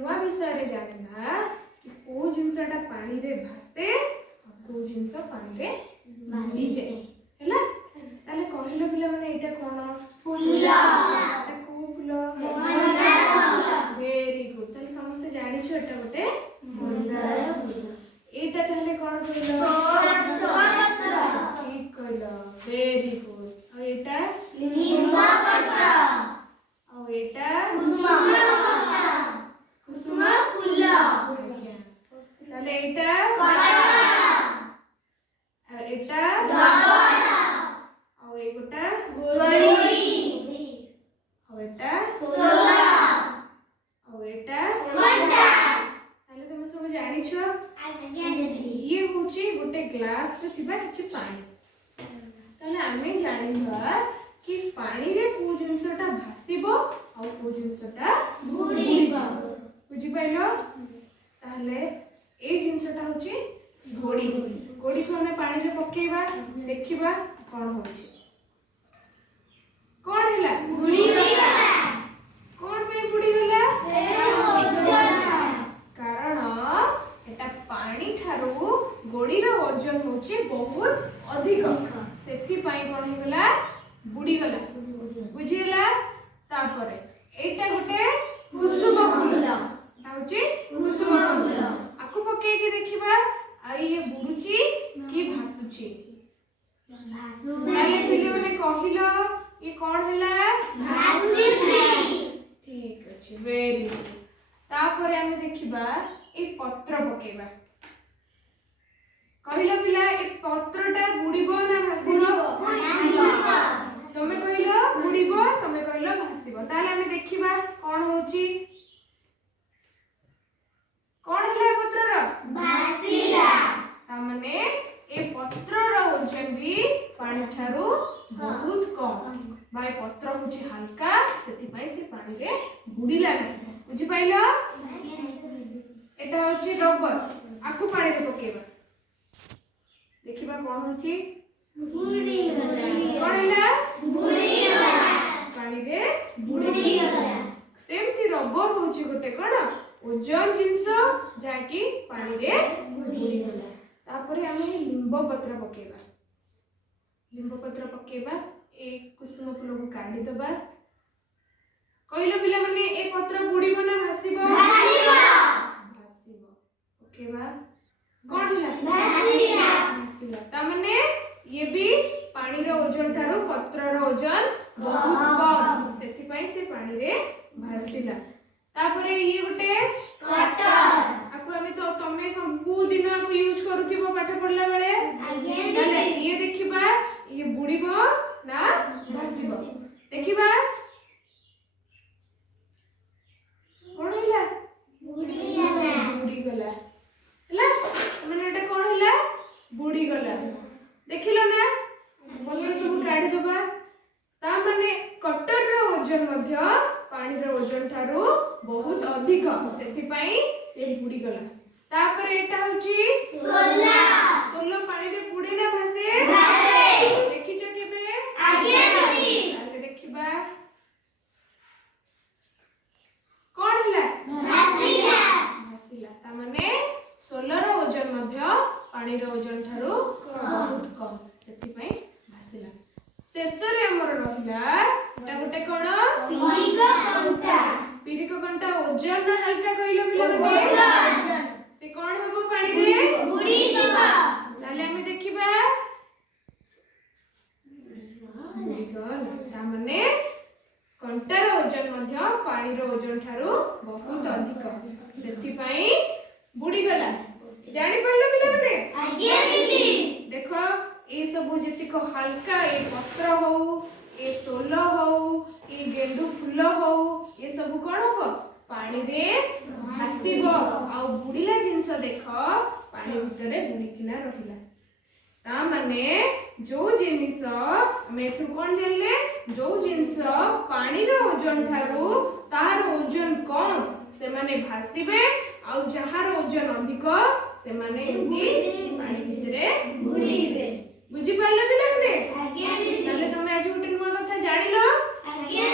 नुआ विषय रे जानिना कि को जिंसटा पानी रे भासे को जिंस पानी रे भासी जाए हैला ताले कहले पिला माने एटा कोन फुल्ला एटा को फुल्ला मंदार वेरी गुड ताले समस्त जानि छ एटा गोटे मंदार फुल्ला एटा ताले कोन कहलो सोरपत्र ठीक कहलो वेरी गुड और एटा नीमा पत्र और एटा कुसुम फुल्ला ताले एटा एटा और एगोटा गोड़ी और एटा सोला और एटा घंटा ताले तुम सब जानि छ ये होची गोटे ग्लास रे थिबा किछि पानी ताले आमे जानिबा कि पानी रे को जिंसटा भासीबो और को जिंसटा बुडी जाबो बुझि पाइलो ताले ए जिंसटा होची घोड़ी घोड़ी को हमें पानी रे पकेइबा देखिबा कोन होची कोन हैला बुडी गला कोन पे बुडी गला कारण एटा पानी थारू घोड़ी रो ओजन होची बहुत अधिक सेथि पाई कोन हैगला बुडी गला बुझिला तापरे एटा गोटे कुसुम फुल्ला होची कुसुम फुल्ला आकु पके के देखिबा आ ये बुडुची कि भासुची भासुची पिले माने कहिलो ये कोन हैला भासुची ठीक अछि वेरी गुड तापरे हम देखिबा ए पत्र पकेबा कहिलो पिला ए पत्रटा बुडीबो ना भासिबो तमे कहिलो बुडीबो तमे कहिलो भासिबो ताले हम देखिबा कोन होची कोन हैला पत्र रो भासिला ता माने ए पत्र रो ओजन भी पानी थारू बहुत कम बाय पत्र होची हल्का सेति पई से पानी रे बुडीला नै बुझि पाइलो एटा होची रबर आकु पानी रे पकेबा देखिबा कोन होची बुडी गला कोन हैला बुडी गला पानी रे बुडी गला सेमती रबर होची गोटे कोन ओजन जिंस जाकी पानी रे बुडी गला तापरे हम लिंब पत्र पकेबा ए कुसुम फूल को काढी दबा कहिलो पिला माने ए पत्र बुडीबो ना भासिबो भासिबो पकेबा कोन हैला भासिला ता माने ये भी पानी रो ओजन थारो पत्र रो ओजन बहुत कम सेति पई से पानी रे भासिला तापरे ये गोटे कटर आकु हमें तो तमे सबु दिन को यूज करूथिबो पाठ पढला बेले आगे ये देखिबा ये बुडीबो ना भासिबो देखिबा कोन हैला बुडी गला हैला माने एटा कोन हैला बुडी गला देखिलो ना पत्र सब काढी दबा ता माने कटर रो ओजन मध्य पानी रो ओजन थारू बहुत अधिक सेति पई से बुडी गला तापर एटा होची सोला सोला पानी रे बुडे ना भासे देखिछ केबे आगे करी आगे देखिबा कोन हैला भासिला ता माने सोला रो ओजन मध्य पानी रो ओजन थारू बहुत कम सेति पई भासिला शेषरे हमर रहिला एटा गोटे कोन पीरिक कंटा ओजन ना हल्का कहिलो बिला ओजन से कोन हबो पानी रे बुडी जबा ताले हम देखिबा बुडी गल ता माने कंटार ओजन मध्य पानी रो ओजन थारू बहुत अधिक सेति पई बुडी गला जानि पड़लो बिला माने आगे दीदी देखो ए सब जेतिक हल्का ए पत्र हो ए सोल हो ए गेंडू फूल हो ये सब कोन हो पानी रे भासीबो आ बुडीला जिंस देख पानी भितरे बुडीकिना रहिला ता माने जो जिनिस हम एथु कोन जानले जो जिनिस पानी रो ओजन थारू तार ओजन कम से माने भासीबे आ जहार ओजन अधिक से माने एंती पानी भितरे बुडीबे बुझी पाइलो पिला ने आज्ञा दीदी ताले तुम आज गोटे नुवा कथा जानिलो आज्ञा